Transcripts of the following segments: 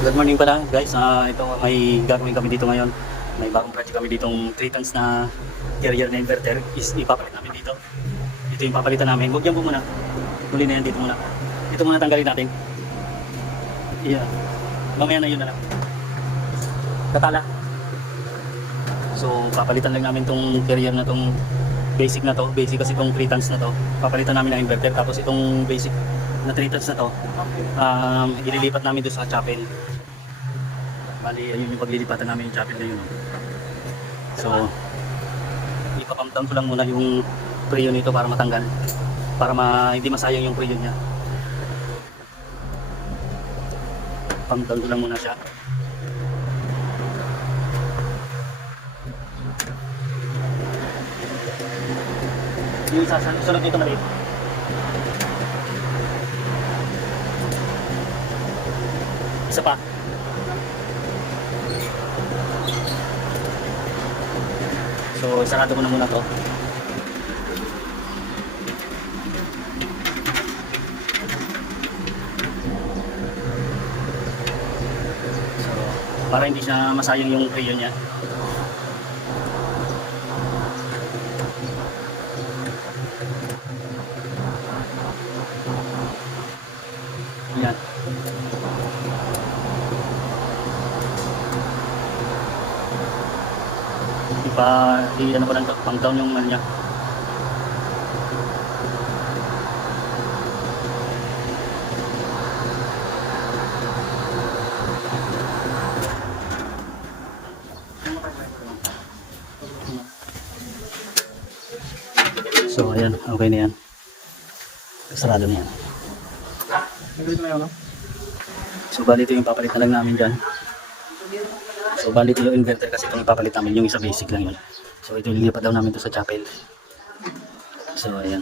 Good morning pala guys. Ito may gagawin kami dito ngayon. May bagong project kami ditong 3 tons na carrier na inverter is ipapalit namin dito. Ito yung papalitan namin. Huwag yan po muna. Muli na yan dito muna. Ito muna tanggalin natin. Yeah. Mamaya na yun na lang. Katala. So papalitan lang namin tong carrier na tong basic na to. Basic kasi itong 3 tons na to. Papalitan namin ng inverter. Tapos itong basic na 3 tons na to, ililipat namin doon sa chapel. Bali, ayun yung paglilipatan namin yung chapel na yun. So, ipapump down ko lang muna yung preyo nito para matanggal. Para hindi masayang yung preyo niya. Pump down ko lang muna siya. Yung isa, sunod nito maliit. Isa pa. So, sarado ko na muna to. So, para hindi siya masayang yung preyo niya. Yan. Ano ko lang to, pump down yung ano niya. So ayan, okay na yan. Sarado na yan. So bali ito yung papalit na lang namin dyan. So bali ito yung inverter kasi itong ipapalit namin, yung isa basic lang yun. So ito lilipat daw namin to sa chapel. So ayan.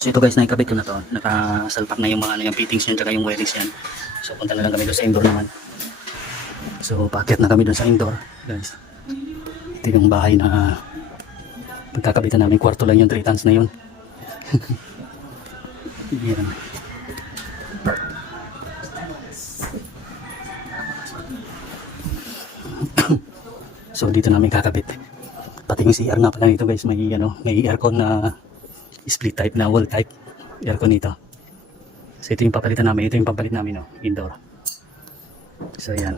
So ito guys, naikabit ko na to. Nakasalpak na yung mga yung fittings yan, tsaka yung wirings yan. So punta na lang kami doon sa indoor naman. So paakyat na kami doon sa indoor guys. Ito yung bahay na pagkakabitan namin. Kwarto lang yung 3 tons na yun. Yan. So dito namin kakabit. Pati yung CR nga pala nito guys, may aircon na split type na wall type aircon nito. So ito yung papalitan namin, ito yung pampalit namin indoor. So yan.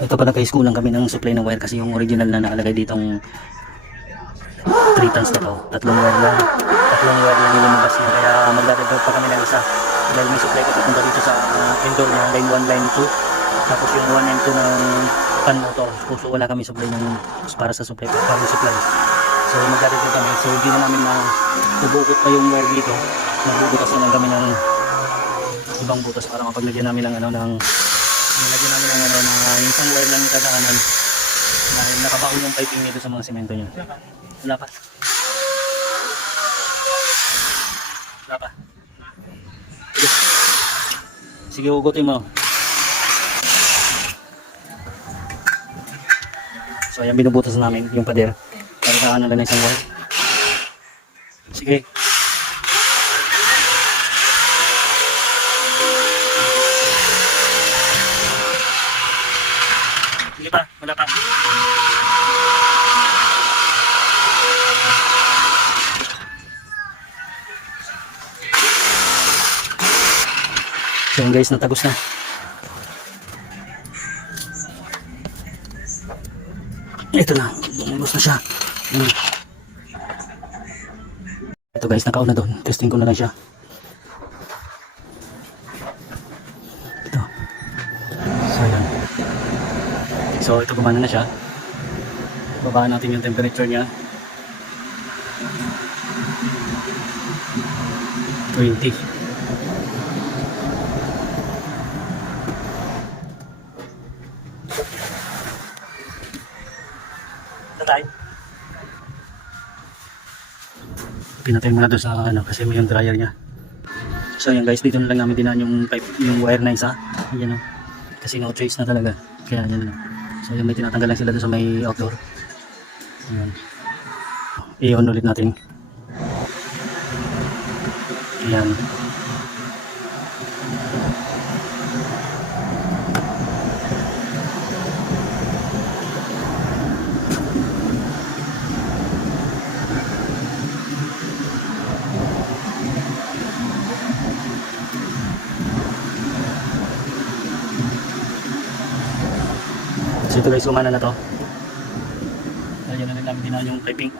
Ito pa, nagka-school lang kami ng supply ng wire kasi yung original na nakalagay ditong 3 tons na to, tatlong wire lang yung lumabas na, kaya magdadagdag pa kami ng isa dahil may supply ko papunta dito sa indoor niya, line 1, line 2, tapos yung 1 and 2 ng pan motor. So wala kami supply ng para sa supply, para supply. So magdadagdag kami, so hindi na namin na nabugot pa yung wire dito, magbubutas na lang kami ng ibang butas para mapaglagyan namin ng nilagyan namin ng yung isang wire lang yung kadaanan dahil nakabaon yung piping nito sa mga semento nyo. Wala pa. Sige, hugutin mo. So So ayan, binubutas namin yung pader. Para sa ano lang na isang wire. Sige. Hindi pa, wala pa. So yun guys, natagos na. Ito na, lumabas na siya. Ito guys, nakauna doon. Testing ko na lang siya. Ito. So yan. So ito, gumana na siya. Babaan natin yung temperature niya. 20. Tatay. Pinatay muna doon sa ano kasi may yung dryer niya. So yan guys, dito na lang namin dinaan yung pipe, yung wire na isa. Yan o. Kasi no choice na talaga. Kaya yan lang. So yan, may tinatanggal lang sila doon sa may outdoor. Ayan. I-on ulit natin. Ayan. So ito guys, umana na to. Ayan na lang namin dinaan yung piping.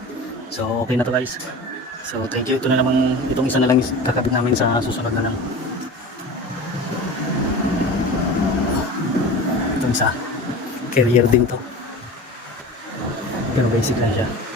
So okay na to guys. So thank you. Ito na namang, itong isa na lang kakabit namin sa susunod na lang. Itong isa, carrier din to. Pero basic lang siya.